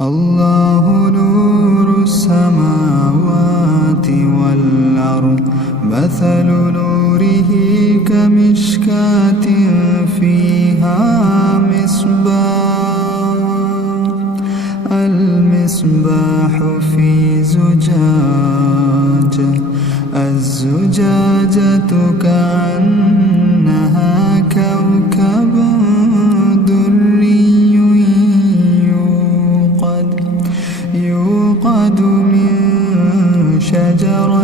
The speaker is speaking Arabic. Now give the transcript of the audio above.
الله نور السماوات والأرض مثل نوره كمشكاة فيها المصباح في زجاجة الزجاجة كأنها كوكب دري يوقد من شجرة